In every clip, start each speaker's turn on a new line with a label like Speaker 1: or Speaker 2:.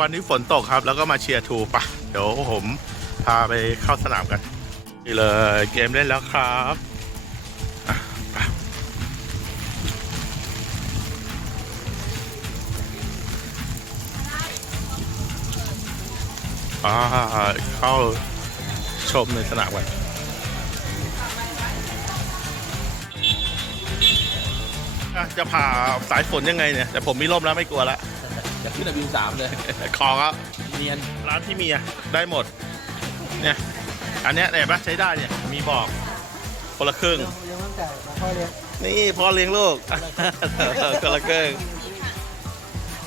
Speaker 1: วันนี้ฝนตกครับ แล้วก็มาเชียร์ทูปะเดี๋ยวผมพาไปเข้าสนามกัน นี่เลยเกมเล่นแล้วครับอ่าเข้าชมในสนามกันจะผ่าสายฝนยังไงเนี่ย แต่ผมมีร่มแล้วไม่กลัวละ
Speaker 2: อยากขึ้น W3 เลย
Speaker 1: ขอครับ
Speaker 2: เนียน
Speaker 1: ร้านที่มีอะได้หมด เนี่ย อันเนี้ยเนี่ยปะใช้ได้เนี่ย มีบอกคนละครึ่ง
Speaker 3: ยังตั้งแต่มาพ่อเลี้ยง
Speaker 1: นี่พ่อเลี้ยงลูกคนละครึ่ง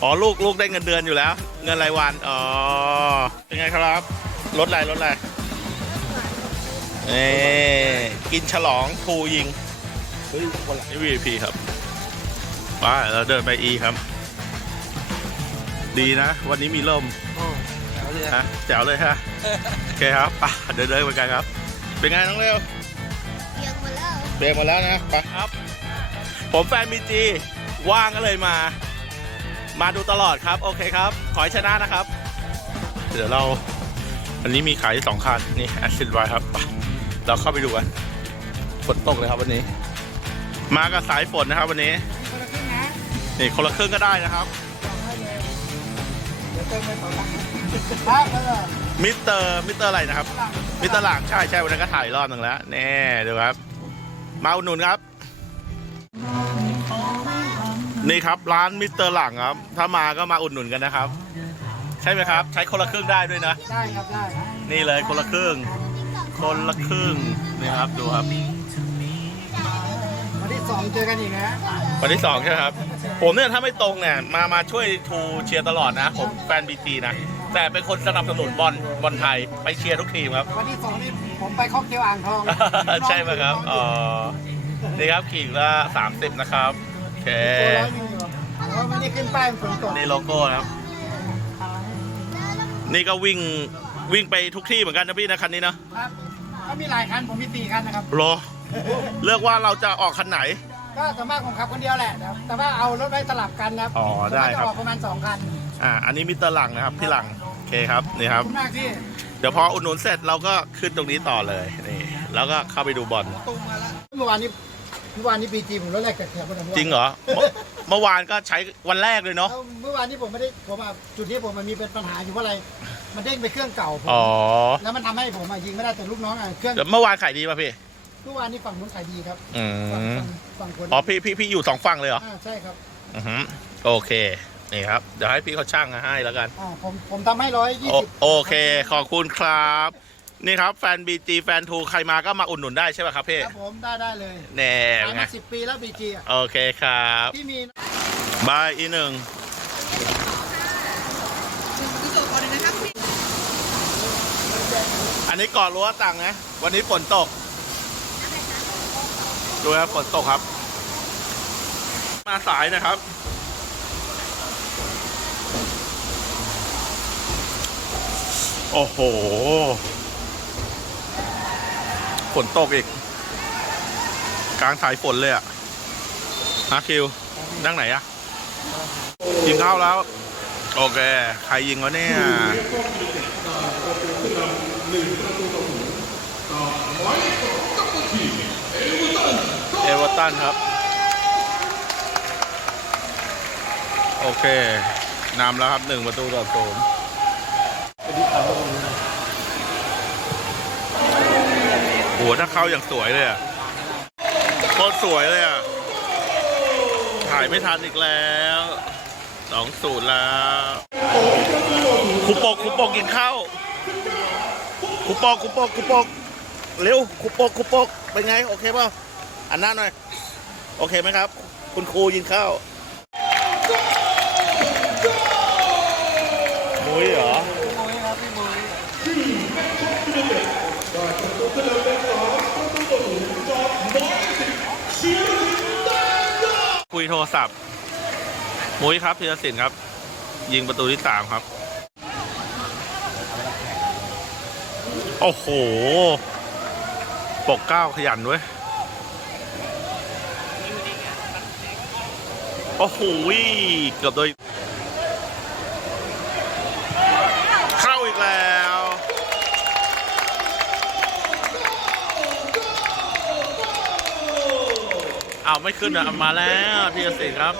Speaker 1: อ๋อลูกลูกได้เงินเดือนอยู่แล้ว เงินรายวัน อ๋อ เป็นไงครับรถอะไรรถอะไรนี่กินฉลองภูยิง
Speaker 2: เฮ้ยคนละ
Speaker 1: นี่ VIP ครับไปเราเดินไป E ครับ ดีนะ วันนี้มีลม
Speaker 3: โอ้เอาเลย
Speaker 1: ฮะแจ๋วเลยฮะโอเคครับไปเดินเดินไปกันครับ เป็นไงน้องเร็ว
Speaker 4: เรียงมาแล้ว
Speaker 1: เบรกมาแล้วนะไปครับ ผมแฟนบีจีว่างก็เลยมา มาดูตลอดครับโอเคครับ ขอให้ชนะนะครับ เดี๋ยวเราอันนี้มีขายสองคันนี่แอซิดไวครับไปเราเข้าไปดูกันฝนตกเลยครับวันนี้ มากับสายฝนนะครับวันนี้
Speaker 3: คนละครึ่งนะ
Speaker 1: นี่คนละครึ่งก็ได้นะครับ
Speaker 3: บอกให้เลย เดี๋ยวเติมไปสองตังค์ครับแล้วก็
Speaker 1: มิสเตอร์มิสเตอร์อะไรนะครับ
Speaker 3: หลัง
Speaker 1: มิสเตอร์หลังใช่ใช่วันนั้นก็ถ่ายรอบหนึ่งแล้วแน่ดูครับ มาอุดหนุนครับ นี่ครับร้านมิสเตอร์หลังครับ ถ้ามาก็มาอุดหนุนกันนะครับ ใช่ไหมครับ ใช้คนละครึ่งได้ด้วยนะ
Speaker 3: ได้ครับได้
Speaker 1: นี่เลยคนละครึ่ง คนละครึ่งนี่ครับดูครับ
Speaker 3: วันที่สองเจอกันอีกนะ
Speaker 1: วันที่สองใช่ไหมครับ ผมเนี่ยถ้าไม่ตรงเนี่ยมามาช่วยทูเชียร์ตลอดนะ ผมแฟนบีจีนะ แต่เป็นคนสนับสนุนบอลบอลไทยไปเชียร์ทุกทีมครับ
Speaker 3: วันที่สองนี่ผมไปค็อกเทลอ่างทอง
Speaker 1: ใช่ไหมครับอ๋อนี่ครับขีดละสามสิบนะครับโอเค
Speaker 3: ตัวร้อยหนึงอยู่เพราะไม่ได้ขึ้นป้ายฝนตก
Speaker 1: นี่โลโก้นะครับ นี่ก็วิ่งวิ่งไปทุกที่เหมือนกันนะพี่นะคันนี้เนอะ
Speaker 3: ครับก็มีหลายคันผมมีสี่คันนะครับ
Speaker 1: โลเลือกว่าเราจะออกคันไหน
Speaker 3: ก็ส่วนมากผมขับคนเดียวแหละแต่แต่ว่าเอารถไว้สลับกันครับ
Speaker 1: อ๋อได้ครับ
Speaker 3: ส่วนมากจะออกประมาณสองคัน
Speaker 1: อ่า อันนี้มิสเตอร์หลังนะครับพี่หลังโอเคครับนี่ค
Speaker 3: ข
Speaker 1: รั
Speaker 3: อบบ คุณมากที่
Speaker 1: เดี๋ยวพออุดหนุนเสร็จเราก็ขึ้นตรงนี้ต่อเลยนี่แล้วก็เข้าไปดูบอล
Speaker 3: ตรงมาแล้วเมื่อวานนี้เมื่อวานนี้ปีจีผมรถแรกจากแถวบนถนน
Speaker 1: จริงเหรอเมื่อเมื่อวานก็ใช้วันแรกเลยเนาะ
Speaker 3: แล้วเมื่อวานนี้ผมไม่ได้ผมอะจุดที่ผมมันมีเป็นปัญหาอยู่ว่าอะไร มันเด้งไปเครื่องเก่าผม
Speaker 1: อ๋อ
Speaker 3: แล้วมันทำให้ผมอะยิงไม่ได้แต่ลูกน้องอะเครื่อง
Speaker 1: เดี๋ยวเมื่อวานขายดีป่ะพี่
Speaker 3: เมื่อวานนี้ฝั่งนู้นขายดีครับ
Speaker 1: อื
Speaker 3: ฝั่ง
Speaker 1: ม
Speaker 3: ฝั่งฝั่งคน
Speaker 1: อ๋อพี่พี่พี่อยู่สองฝั่งเลยเหรอ
Speaker 3: อ่าใช่ครับ
Speaker 1: อือหือโอเคนี่ครับเดี๋ยวให้พี่เขาช่างให้แล้วกัน
Speaker 3: อ่าผมผมทำให้ร้อยยี่
Speaker 1: โอ
Speaker 3: สิบ
Speaker 1: โอเค ขอบคุณครับ นี่ครับแฟนบีจีแฟนทูใครมาก็มาอุดหนุนได้ใช่ไหมครับพี่
Speaker 3: ครับผมได้ได้เลย
Speaker 1: แน่
Speaker 3: ขาย
Speaker 1: ไง
Speaker 3: มาสิบปีแล้วบีจีอะ
Speaker 1: โอเคครับ
Speaker 3: ที่มี
Speaker 1: บายอีหนึ่งอันนี้ก่อรั้วต่างนะ วันนี้ฝนตก ดูครับฝนตกครับ มาสายนะครับ โอ้โหฝนตกอีก กลางสายฝนเลยอะฮะคิวนั่งไหนอะยิงเข้าแล้ว โอเค ใครยิงวะเนี่ย เอเวอร์ตันครับ โอเคนำแล้วครับหนึ่งประตูต่อศูนย์โหถ้าเข้าอย่างสวยเลยอะโคตรสวยเลยอะ ถ่ายไม่ทันอีกแล้วสองศูนย์แล้วคุปโปกคุปโปกกินข้าวคุปโปกคุปโปกคุปโปกเร็วคุปโปกคุปโปกเป็นไง โอเคป่า อันหน้าหน่อย โอเคไหมครับ คุณครูยินข้าวมุ้ยเหรอ
Speaker 3: มุ้ยครับพี่มุ้ย
Speaker 1: คุยโทรศัพท์ มุ้ยครับธีรศิลป์ครับ ยิงประตูที่สามครับ โอ้โห ปกเก้าขยันด้วย โอ้โหเกือบโดยเข้าอีกแล้วเอาไม่ขึ้นอะ มาแล้วทีละสิครับ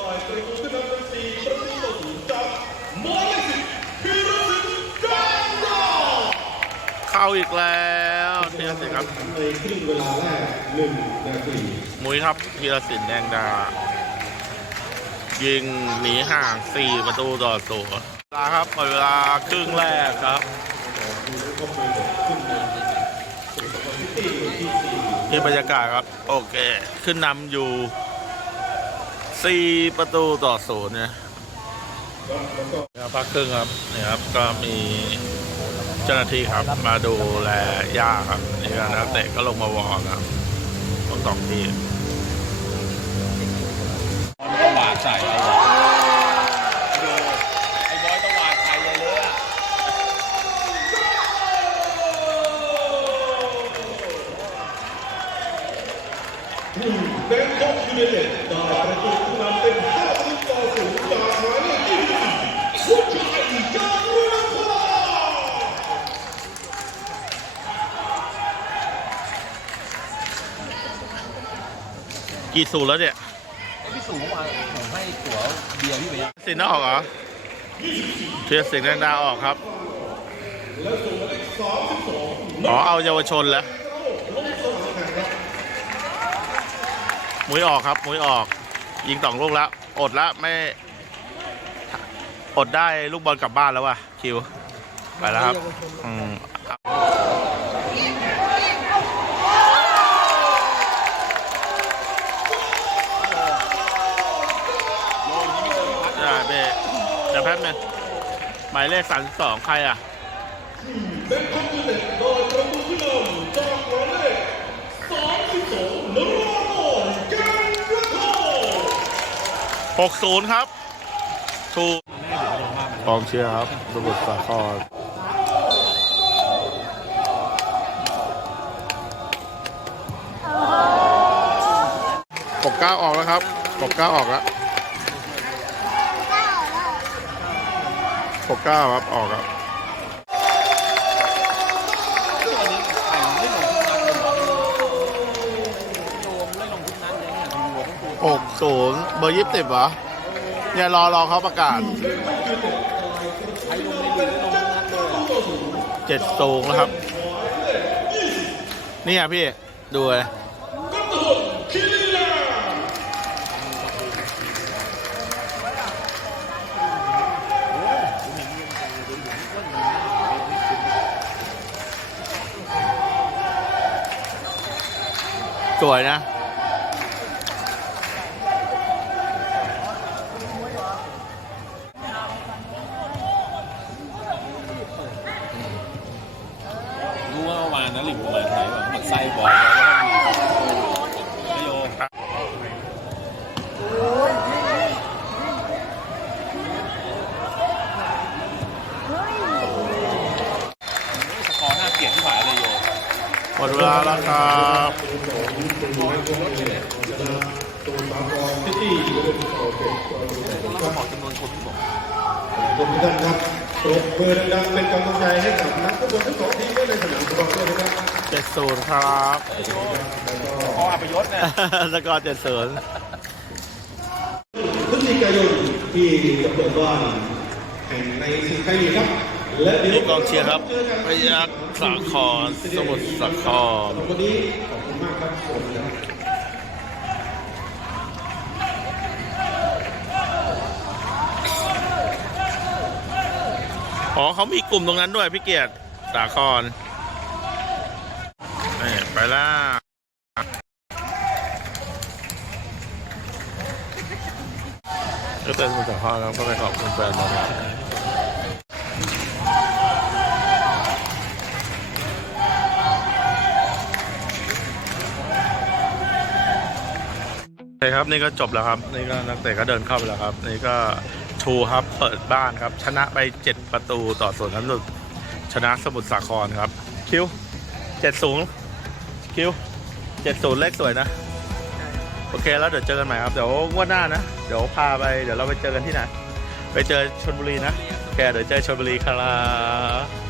Speaker 1: เข้าอีกแล้วธีรศิลครับ
Speaker 5: ในครึ่งเวลาแรกหนึ่งนาที
Speaker 1: มุ้ยครับธีรศิลแดงดา ยิงหนีห่าง 4 ประตูต่อศูนย์เวลาครับหมดเวลาครึ่งแรกครับนี่บรรยากาศครับ โอเค ขึ้นนำอยู่ 4 ประตูต่อศูนย์เนี่ยครับพักครึ่งครับนี่ครับก็มีเจ้าหน้าที่ครับมาดูแลย่าครับนี่ก็นักเตะก็ลงมาวอร์ครับทั้งสองทีม
Speaker 2: กี่สูต
Speaker 5: ร
Speaker 1: แล้วเนี่ย
Speaker 2: พี่สูงมาผมให้ตั๋วเบียร์พี่ไปยัง
Speaker 1: สินออกเหรอเทียสิงห์แดงดาออกครับอ๋อเอาเยาวชนแล้วมุ้ยออกครับ มุ้ยออก ยิงสองลูกแล้ว อดล้วไม่ อดได้ลูกบอลกลับบ้านแล้วว่ะคิว ไปแล้วครับ อืมได้เบ้เดี๋ยวแป๊บนึงหมายเลขสามสองใครอะ
Speaker 5: แบงคอกยูไนเต็ดได้ประตูขึ้นนำจากหมายเลข32นรมนกันกระทง
Speaker 1: หกศูนย์ครับถูกกองเชียร์ครับสมุทรสาครปกเก้าออกแล้วครับปกเก้าออกแล้ว
Speaker 4: เก้าแล้ว
Speaker 1: ปกเก้าครับออกครับ
Speaker 2: ตัวนี้ไข่ไม่ลงทุกนัดเลยโยมเลยเนี่ยดูหัวต้องตัว
Speaker 1: หกศูนย์เบอร์ยี่สิบเหรอเนี่ยรอรอเขาประกาศ
Speaker 2: ใครลงในลีกไม่ลงทุกนัดเลยอะ
Speaker 1: เจ็ดสูงแล้วครับ นี่ยพี่ ดูเลย วยนะ
Speaker 2: รู้ว่าเมื่อวานนะหลิงประมาณไหนวะมันไส้บอลแล้วก็มีไม่โยนสกอร์น่าเกลียดที่หายเลยโย
Speaker 1: หม ดเวลาแล้วครับ
Speaker 5: ซิตี้ยูไนเต็ดโอเค
Speaker 2: ต้องบอกจำนวนคนที่บอก
Speaker 5: ขอบคุณท่านครับปรบมือดังๆเป็นกำลังใจให้กับนักฟุตบอลทั้งสองทีมในสนามฟุตบอลด้วยนะครับ
Speaker 1: เจ็ดศูนย์ครับ
Speaker 2: พออัปยศเนี่ย
Speaker 1: สกอร์เจ็ดศูนย์
Speaker 5: พฤศจิกายนที่จะเปิดบ้านแข่งในศึกไทยลีกครับ
Speaker 1: นี่กองเชียร์ครับพยัคฆ์สาครสมุทรสาคร
Speaker 5: นี้ขอบคุณมากครับ
Speaker 1: อ๋อเขามีกลุ่มตรงนั้นด้วยพี่เกียรติสาครนี่ไปล่าก็เป็นสมุทรสาครครับก็ไปขอบคุณแฟนบอ คครับนี่ก็จบแล้วครับนี่ก็นักเตะก็เดินเข้าไปแล้วครับนี่ก็ชูครับเปิดบ้านครับ ชนะไป 7 ประตูต่อส่วนทั้งหมดชนะสมุทรสาครครับ คิวเจ็ดสูงคิวเจ็ดศูนย์เลขสวยนะ โอเคแล้วเดี๋ยวเจอกันใหม่ครับ เดี๋ยวงวดหน้านะ เดี๋ยวพาไปเดี๋ยวเราไปเจอกันที่ไหน ไปเจอชนบุรีนะ โอเคเดี๋ยวเจอชนบุรีครับ